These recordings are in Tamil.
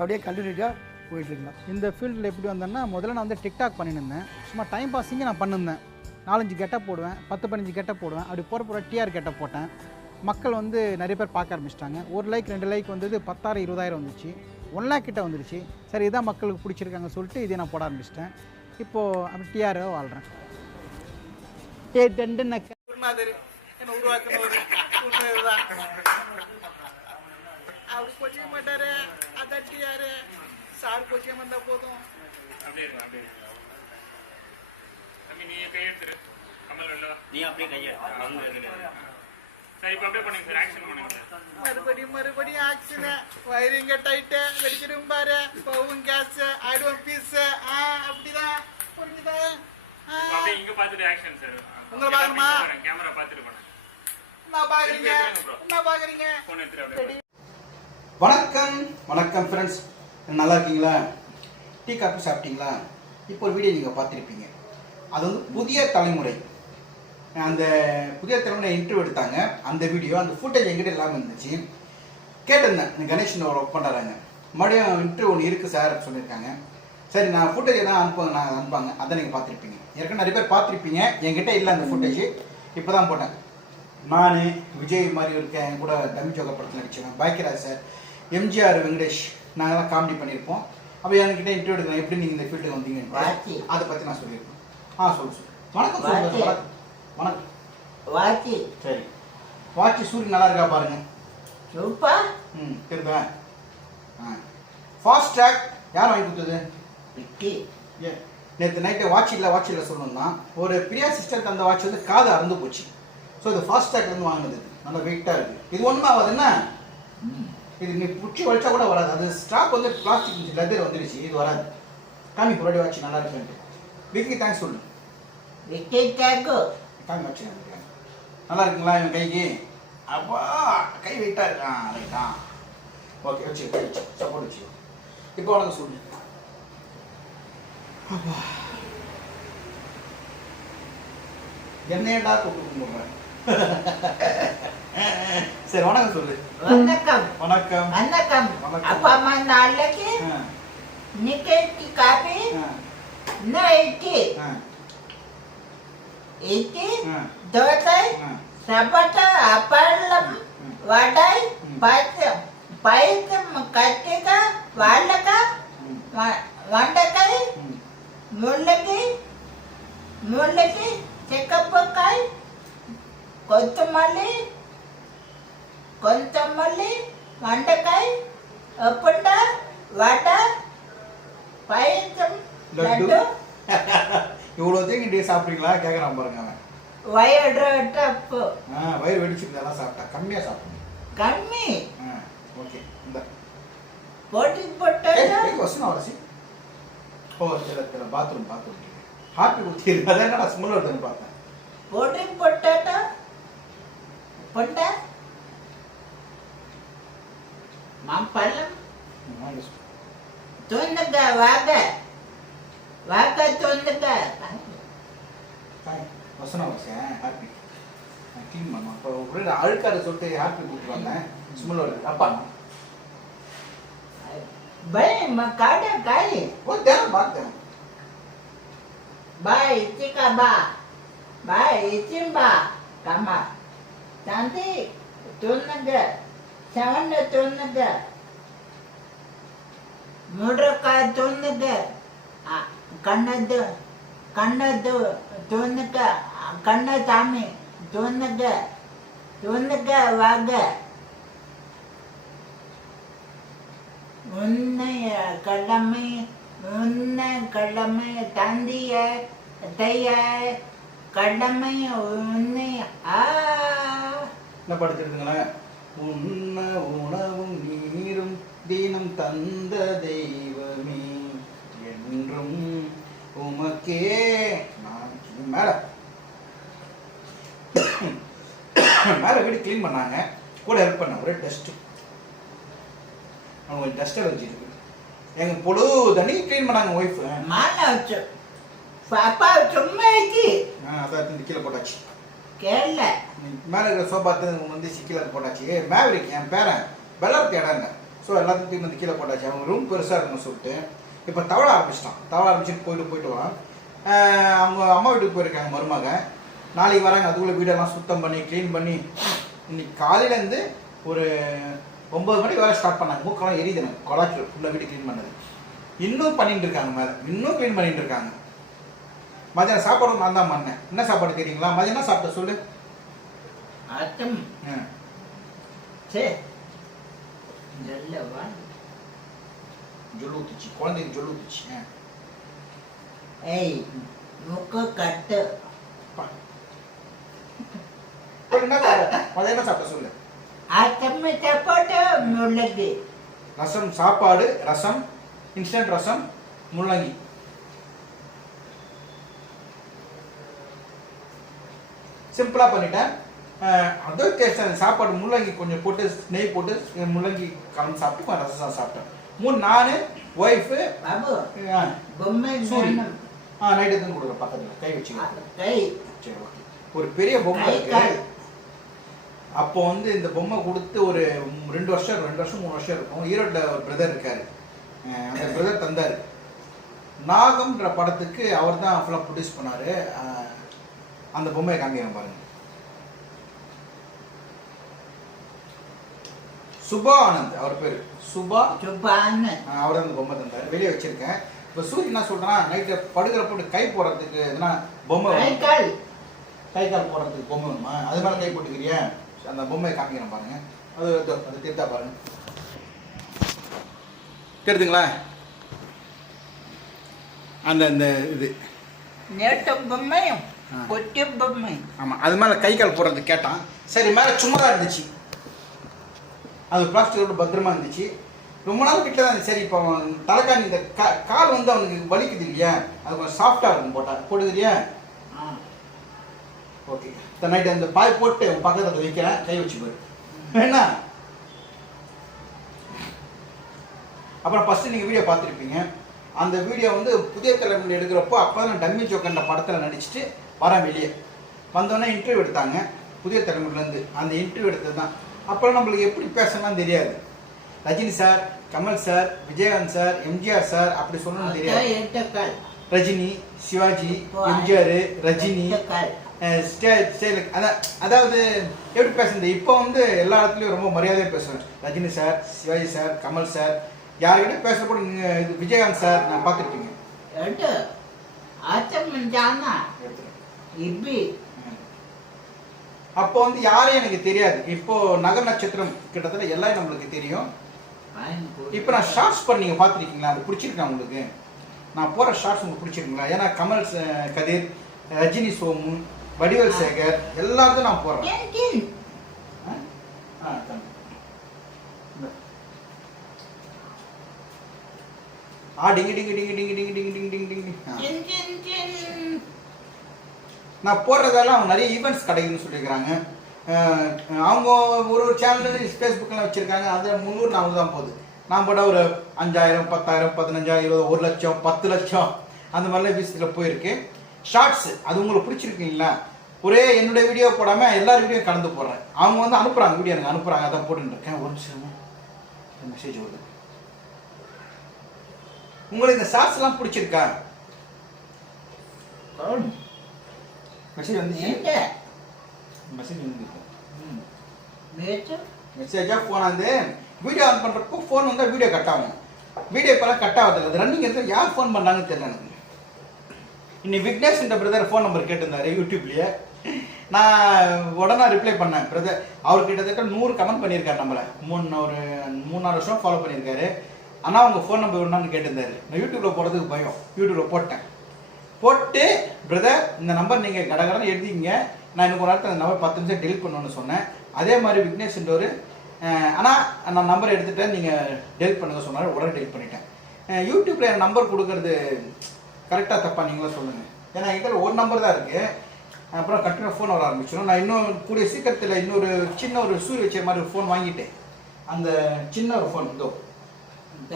அப்படியே கண்டினியூட்டியாக போயிட்டுருக்கலாம் இந்த ஃபீல்டில் எப்படி வந்தேன்னா முதல்ல நான் வந்து டிக்டாக் பண்ணியிருந்தேன் சும்மா டைம் பாஸிங்க நான் பண்ணியிருந்தேன் நாலஞ்சு கெட்டப் போடுவேன் பத்து பதினஞ்சு கெட்டப் போடுவேன். அப்படி போகிற போகிற டிஆர் கெட்டப் போட்டேன். மக்கள் வந்து நிறைய பேர் பார்க்க ஆரம்பிச்சிட்டாங்க. ஒரு லைக் ரெண்டு லைக் வந்தது பத்தாயிரம் இருபதாயிரம் வந்துச்சு. ஒன் லேக் கிட்ட வந்துருச்சு. சரி இதான் மக்களுக்கு பிடிச்சிருக்காங்க சொல்லிட்டு இதை நான் போட ஆரம்பிச்சிட்டேன். இப்போது அப்படி டிஆரோ வாழ்கிறேன் ஏ டெண்டு நக்க என்ன உருவாக்குனவர் அவர் கொச்சிக்க மாட்டாரு அதட்டியாரு சார் கொச்சிக்க வந்தா போதும் அப்படியே இருங்க அப்படியே இருங்க தம்பி நீ கையெடுத்துரு கமல் இல்ல நீ அப்படியே கையை அவங்க இதுல. சரி இப்போ அப்படியே பண்ணுங்க சார் ஆக்ஷன் பண்ணுங்க சார் மறுபடியும் மறுபடியும் ஆக்ஷன் வயிறுங்க டைட்டு வெடிச்சிடும் பாரு பவும் கேஸ் ஆடுவோம் பீஸ் ஆ அப்படிதான் புரிஞ்சுதா அப்படியே இங்க பார்த்துட்டு ஆக்ஷன் சார் உங்களை பார்க்கணுமா? கேமரா பார்த்துட்டு பண்ணுங்க என்ன பாக்குறீங்க என்ன பாக்குறீங்க ஃபோன் எடுத்துட்டு வணக்கம் வணக்கம் ஃப்ரெண்ட்ஸ் நல்லா இருக்கீங்களா? டீ காஃபி சாப்பிட்டீங்களா? இப்போ ஒரு வீடியோ நீங்கள் பார்த்துருப்பீங்க. அது வந்து புதிய தலைமுறை. அந்த புதிய தலைமுறை இன்டர்வியூ எடுத்தாங்க. அந்த வீடியோ அந்த ஃபுட்டேஜ் எங்கிட்ட இல்லாமல் இருந்துச்சு. கேட்டிருந்தேன். கணேஷன் ஒர்க் பண்ணுறாங்க மறுபடியும் இன்டர்வியூ ஒன்று இருக்குது சார் அப்படின்னு சொல்லியிருக்காங்க. சரி நான் ஃபுட்டேஜ் எல்லாம் அனுப்புங்க நான் அனுப்பாங்க அதை நீங்கள் பார்த்துருப்பீங்க. ஏற்கனவே நிறைய பேர் பார்த்துருப்பீங்க. என்கிட்ட இல்லை அந்த ஃபுட்டேஜ் இப்போ தான் போட்டேன். நான் விஜய் மாதிரி இருக்கேன் என் கூட தமிழ் ஜோக படத்தில் நடிச்சவன். பாக்கியராஜ் சார் எம்ஜிஆர் வெங்கடேஷ் நாங்கெல்லாம் காமெடி பண்ணியிருப்போம். அப்போ என்கிட்ட இன்டர்வியூ எடுக்கிறேன் எப்படி நீங்கள் இந்த ஃபீல்டுக்கு வந்தீங்க. அதை பற்றி நான் சொல்லியிருக்கேன். ஆ சொல்லு சொல்லு. வணக்கம். வணக்கம். வணக்கம். வாச்சி சரி. வாட்சி சூரியன் நல்லா இருக்கா பாருங்க. சூப்பர் ம் திரும்ப ஆ. ஃபாஸ்ட் ட்ராக் யார் வாங்கி கொடுத்தது? விக்கி. ஏ நேற்று நைட்டு வாட்ச் இல்லை வாட்ச் இல்லை சொல்லணும்னா ஒரு பிரியா சிஸ்டருக்கு அந்த வாட்ச் வந்து காது அறந்து போச்சு. ஸோ இது ஃபாஸ்ட் ட்ராக்லேருந்து வாங்கினது. நல்லா வெயிட்டாக இருக்குது இது ஒன்றும் ஆகாது என்ன? இது நீ புடிச்சு வலிச்சா கூட வராது. அது ஸ்டாக் வந்து பிளாஸ்டிக் லெதர் வந்துடுச்சு. இது வராது. காமி புரடி வாட்ச் நல்லா இருக்குன்ட்டு விக்கி தேங்க்ஸ் சொல்லு. விக்கி டேக்கு காமி வாட்ச் நல்லா இருக்குங்களா இவன் கைக்கு? அப்பா கை வெயிட்டாக இருக்கா? ரைட்டா ஓகே வச்சு சப்போர்ட் வச்சு இப்போ உனக்கு சொல்லு. அப்பா. என்னையடா கூப்பிட்டு கும்பிடுறேன் சரி வணக்கம் சொல்லு. வணக்கம். வணக்கம். வணக்கம். வணக்கம். அப்பா அம்மா நாளைக்கு ஆ, நிக்கெட்டி காபி ஆ, நைட்டி ஆ, இட்லி ஆ, தோசை. ஆ. சப்பட்டை அப்பளம் ம். வடை ம். பச்சம் பயிற்சம் கத்திரிக்காய் வாழைக்காய் ம், வ- வெண்டைக்காய் ம். முள்ளங்கி கொத்தமல்லி வெண்டைக்காய் உப்புண்டை வடை பயிற்சம் லட்டு. லட்டு. இவ்வளோத்தையும் இங்கே சாப்பிட்றீங்களா? கேட்குறான் பாருங்க அவன். வயடு டப்பு ஆ வயிறு வெடிச்சிருந்தா சாப்பிட்டா. கம்மியாக சாப்பிடணும் கம்மி. ஆ ஓகே இந்த. போட்டி போட்டு வசனம் வரசி ஓ தெரியல தெரியல பாத்ரூம் பாத்ரூம் ஹாப்பி ஊற்றி அதான் என்னடா ஸ்மெல் வருதுன்னு பார்த்தேன். போட்டி போட்டாட்டா பொண்டை தொண்ணுங்க வாங்க வாங்க தொண்ணுங்க ஹாய் வசனம் வரசி ஹாப்பி க்ளீன் பண்ணோம் இப்போ ஒரே அழுக்காத சொல்லிட்டு ஹாப்பி கொடுத்து வந்தேன் வருது அப்பா பை மக்காட காய் ஓ தேவை பார்த்தேன் பாய் சிக்கா பா பாய் சிம்பா கம்மா தந்தி தொண்ணுங்க செவன்ல தொண்ணுங்க முடுக்காய் தொண்ணுங்க கண்ணது கண்ணது தொண்ணுக்க கண்ண சாமி தொண்ணுங்க தொண்ணுக்க வாங்க உன்னைய கடமை உன்னை கடமை தந்திய தைய கடமை உன்னை ஆ என்ன படிச்சிருக்குங்களேன் உண்ண உணவும் நீரும் தினம் தந்த தெய்வமே. என்றும் உமக்கே நான் மேல. மேல வீடு க்ளீன் பண்ணாங்க. கூட ஹெல்ப் பண்ண ஒரே டஸ்ட்டு அவங்க டஸ்ட் அலர்ஜி இருக்கு எங்க பொழு தண்ணி க்ளீன் பண்ணாங்க ஒய்ஃப் மாலை வச்சு பாப்பா சும்மா இருக்கு. அதான் கீழே போட்டாச்சு. கேள்ல மேலே இருக்கிற சோபா வந்து கீழே போட்டாச்சு. மேவரிக் என் பேரன். வெள்ளத்து இடங்க ஸோ எல்லாத்துக்கும் வந்து கீழே போட்டாச்சு. அவங்க ரூம் பெருசாக இருக்குன்னு சொல்லிட்டு. இப்போ தவள ஆரம்பிச்சிட்டான். தவள ஆரம்பிச்சுட்டு போயிட்டு போயிட்டு வரான் அவங்க அம்மா வீட்டுக்கு போயிருக்காங்க மருமக. நாளைக்கு வராங்க. அதுக்குள்ளே வீடெல்லாம் சுத்தம் பண்ணி க்ளீன் பண்ணி. இன்னைக்கு காலையிலேருந்து ஒரு ஒம்பது மணிக்கு வேலை ஸ்டார்ட் பண்ணாங்க. மூக்கெல்லாம் எரியுது எனக்கு கொலாச்சு ஃபுல்லாக வீடு க்ளீன் பண்ணது. இன்னும் பண்ணிட்டு இருக்காங்க மேலே. இன்னும் க்ளீன் பண்ணிட்டு இருக்காங்க. மதியானம் சாப்பாடு நான் தான் பண்ணேன். என்ன சாப்பாடு கேட்டீங்களா? மதியம் என்ன சாப்பிட்ட சொல்லு. ஆட்டம். ஆ. சே. நல்லவா ஜொல்லு ஊத்துச்சு குழந்தைக்கு ஜொல்லு ஊத்துச்சு. ஏய் முக்க கட்டு. என்ன சாப்பிட்ட? என்ன சாப்பிட்ட சொல்லு. ஆட்டம் சாப்பாடு முள்ளது ரசம் சாப்பாடு ரசம் இன்ஸ்டன்ட் ரசம் முள்ளங்கி. சிம்பிளாக பண்ணிட்டேன். அஹ் அதோ டேஸ்ட் அந்த சாப்பாடு முள்ளங்கி கொஞ்சம் போட்டு நெய் போட்டு முள்ளங்கி கலந்து சாப்பிட்டு ரசம் சாப்பிட்டேன். மூணு நான் ஒய்ஃபு சூரி. ஆ நைட்டு எடுத்து கொடுக்குறேன் பக்கத்தில். கை வச்சுக்கலாம் கை. சரி ஓகே ஒரு பெரிய பொம்மை இருக்கு. அப்போ வந்து இந்த பொம்மை கொடுத்து ஒரு ரெண்டு வருஷம் ரெண்டு வருஷம் மூணு வருஷம் இருக்கும். ஈரோட்டில் ஒரு பிரதர் இருக்காரு. அந்த பிரதர் தந்தார். நாகம்ன்ற படத்துக்கு அவர் தான் ஃபுல்லாக ப்ரொடியூஸ் பண்ணார். அந்த பொம்மையை காமிக்கிறேன் பாருங்க. சுபா ஆனந்த் அவர் பேர். சுபா அவர் அந்த பொம்மை தந்தார். வெளியே வச்சிருக்கேன். இப்போ சூரிய என்ன சொல்கிறான் நைட்டு படுக்கிறப்ப கை போடுறதுக்கு எதுனா பொம்மை கை. கால். கை கால் போடுறதுக்கு பொம்மை வேணுமா? அது மேலே கை போட்டுக்கிறியா? அந்த பொம்மையை காமிக்கிறேன் பாருங்க. அது அது தெரித்தா பாருங்க. தெரியுதுங்களா அந்த அந்த இது. நேட்ட பொம்மையும். கொட்டி பொம்மை ஆமாம் அது மேலே கை கால் போடுறதுக்கு கேட்டான். சரி மேலே சும்மா தான் இருந்துச்சு. அது பிளாஸ்டிக்கோட பத்திரமா இருந்துச்சு. ரொம்ப நாள் வீட்டில் தான் சரி இப்போ தலைக்காணி இந்த கா கால் வந்து அவனுக்கு வலிக்குது இல்லையா? அது கொஞ்சம் சாஃப்டாக இருக்கும் போட்டா. போடுதுலையா ஆ. ஓகே இந்த நைட்டு அந்த பாய் போட்டு பக்கத்தில் வைக்கிறேன். கை வச்சு போயிரு என்ன? அப்புறம் ஃபஸ்ட்டு நீங்கள் வீடியோ பார்த்துருப்பீங்க. அந்த வீடியோ வந்து புதிய தலைமுறை எடுக்கிறப்போ அப்போ தான் டம்மி ஜோக்கன்ற படத்தில் நடிச்சுட்டு வரேன் வெளியே. வந்தோடனே இன்டர்வியூ எடுத்தாங்க. புதிய தலைமுறையிலேருந்து அந்த இன்டர்வியூ எடுத்தது தான். அப்புறம் நம்மளுக்கு எப்படி பேசணும்னு தெரியாது. Rajini sir Kamal sir Vijayakanth sir MGR sir அப்படி சொல்லணும்னு தெரியாது. ரஜினி சிவாஜி எம்ஜிஆர் ரஜினி அதாவது எப்படி பேசுறது? இப்போ வந்து எல்லா இடத்துலையும் ரொம்ப மரியாதையாக பேசுவேன் Rajini sir Sivaji sir Kamal sir யார்கிட்ட பேசுகிற கூட நீங்கள் இது விஜயகாந்த் சார் நான் பார்த்துருப்பீங்க இப்படி அப்போ வந்து யாரையும் எனக்கு தெரியாது. இப்போ நகர் நட்சத்திரம் கிட்டத்தட்ட எல்லாம் நம்மளுக்கு தெரியும். இப்போ நான் ஷார்ட்ஸ் பண்ணி நீங்கள் பார்த்துருக்கீங்களா? அது பிடிச்சிருக்கா உங்களுக்கு? நான் போகிற ஷார்ட்ஸ் உங்களுக்கு பிடிச்சிருக்கீங்களா? ஏன்னா கமல் கதிர் ரஜினி சோமு வடிவேல் சேகர் எல்லாத்தையும் நான் கின் ஆ? டிங்கு டிங்கு டிங்கு டிங்கு டிங்கு டிங்கு டிங்கு டிங்கு டிங்கு. நான் போடுறதெல்லாம் அவங்க நிறைய ஈவெண்ட்ஸ் கிடைக்குன்னு சொல்லியிருக்கிறாங்க. அவங்க ஒரு ஒரு சேனல் ஃபேஸ்புக்கெலாம் வச்சுருக்காங்க. அதில் முந்நூறு நானூறு தான் போகுது. நான் போட்டால் ஒரு அஞ்சாயிரம் பத்தாயிரம் பதினஞ்சாயிரம் இருபது ஒரு லட்சம் பத்து லட்சம். அந்த மாதிரிலாம் விசிட்டில் போயிருக்கு. ஷார்ட்ஸ் அது உங்களுக்கு பிடிச்சிருக்கீங்களா? ஒரே என்னுடைய வீடியோ போடாமல் எல்லார் வீடியோ கலந்து போடுறேன். அவங்க வந்து அனுப்புகிறாங்க வீடியோ எனக்கு அனுப்புகிறாங்க அதான் போட்டுருக்கேன் இருக்கேன். ஒரு நிமிஷம். மெசேஜ் வருது. உங்களுக்கு இந்த ஷார்ட்ஸ்லாம் பிடிச்சிருக்கா? மெசேஜ் வந்துச்சு மெசேஜ் வந்து மேச்சு மெசேஜாக ஃபோன் வந்து வீடியோ ஆன் பண்ணுறப்போ ஃபோன் வந்தால் வீடியோ கட் ஆகும். வீடியோ இப்போலாம் கட் ஆகுது. அது ரன்னிங் எடுத்து யார் ஃபோன் பண்ணாங்கன்னு தெரியல எனக்கு. இன்னைக்கு விக்னேஷ் என்ற பிரதர் ஃபோன் நம்பர் கேட்டிருந்தாரு யூடியூப்லேயே. நான் உடனே ரிப்ளை பண்ணேன் பிரதர் அவர் கிட்டத்தட்ட நூறு கமெண்ட் பண்ணியிருக்காரு நம்மளை. மூணு ஒரு மூணு நாலு வருஷம் ஃபாலோ பண்ணியிருக்காரு. ஆனால் உங்கள் ஃபோன் நம்பர் என்னன்னு கேட்டிருந்தாரு. நான் யூடியூப்பில் போடுறதுக்கு பயம். யூடியூப்பில் போட்டேன். போட்டு பிரதர் இந்த நம்பர் நீங்கள் கடகடன் எழுதிங்க நான் இன்னும் ஒரு நேரத்தில் அந்த நம்பர் பத்து நிமிஷம் டெலிட் பண்ணணும்னு சொன்னேன். அதே மாதிரி விக்னேஷ் என்றவர் ஆனால் நான் நம்பர் எடுத்துட்டேன். நீங்கள் டெலிட் பண்ணுங்க சொன்னார். உடனே டெலிட் பண்ணிட்டேன். யூடியூப்பில் என் நம்பர் கொடுக்கறது கரெக்டாக தப்பா நீங்களும் சொல்லுங்கள் ஏன்னா எங்கிட்ட ஒரு நம்பர் தான் இருக்குது அப்புறம் கண்டினியூ ஃபோன் வர ஆரம்பிச்சிடும். நான் இன்னும் கூடிய சீக்கிரத்தில் இன்னொரு சின்ன ஒரு சூரிய வச்ச மாதிரி ஒரு ஃபோன் வாங்கிட்டேன். அந்த சின்ன ஒரு ஃபோன் இதோ இந்த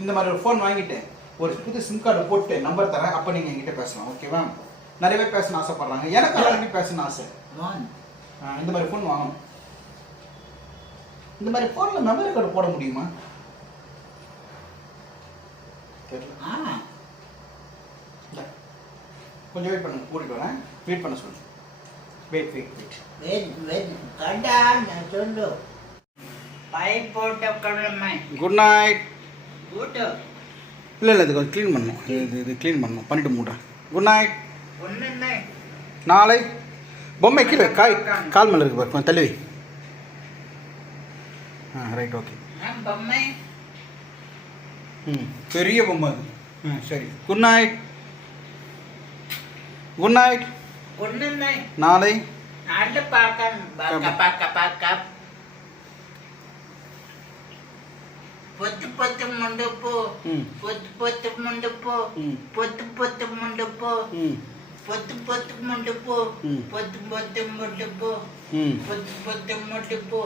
இந்த மாதிரி ஒரு ஃபோன் வாங்கிட்டேன். ஒரு புது சிம் கார்டு போட்டு நம்பர் தரேன் அப்போ நீங்கள் என்கிட்ட பேசலாம். ஓகேவா நிறைய பேர் பேசணும்னு ஆசைப்படுறாங்க. எனக்கு ஆல்ரெடி பேசணும்னு ஆசை? இந்த மாதிரி ஃபோன் வாங்கணும். இந்த மாதிரி ஃபோனில் மெமரி கார்டு போட முடியுமா? தெரியல. கொஞ்சம் வெயிட் பண்ணுங்க. கூட்டிட்டு வரேன். வெயிட் பண்ண சொல்லு. Wait wait wait wait wait கண்டா நான் சொல்லு. பை போட்ட குட் நைட் கூட்டு இல்லை இல்லை இது கொஞ்சம் க்ளீன் பண்ணணும் இது இது க்ளீன் பண்ணணும் பண்ணிட்டு மூடுறேன் குட் நைட் நாளை பொம்மை கீழே காய் கால் மேலே இருக்கு பாரு கொஞ்சம் தள்ளி ஆ ரைட் ஓகே ம் பெரிய பொம்மை அது. ம் சரி. குட் நைட் குட் நைட் நாளை பார்க்க பார்க்க பார்க்க. பார்க்க பொத்து பொத்து முண்டுப்பு ம் பொத்து பொத்து முண்டுப்பு ம். பொத்து பொத்து முண்டுப்பு ம் பொத்து பொத்து முண்டுப்பு ம். பொத்து பொத்து முண்டுப்பு ம் பொத்து பொத்து முண்டுப்பு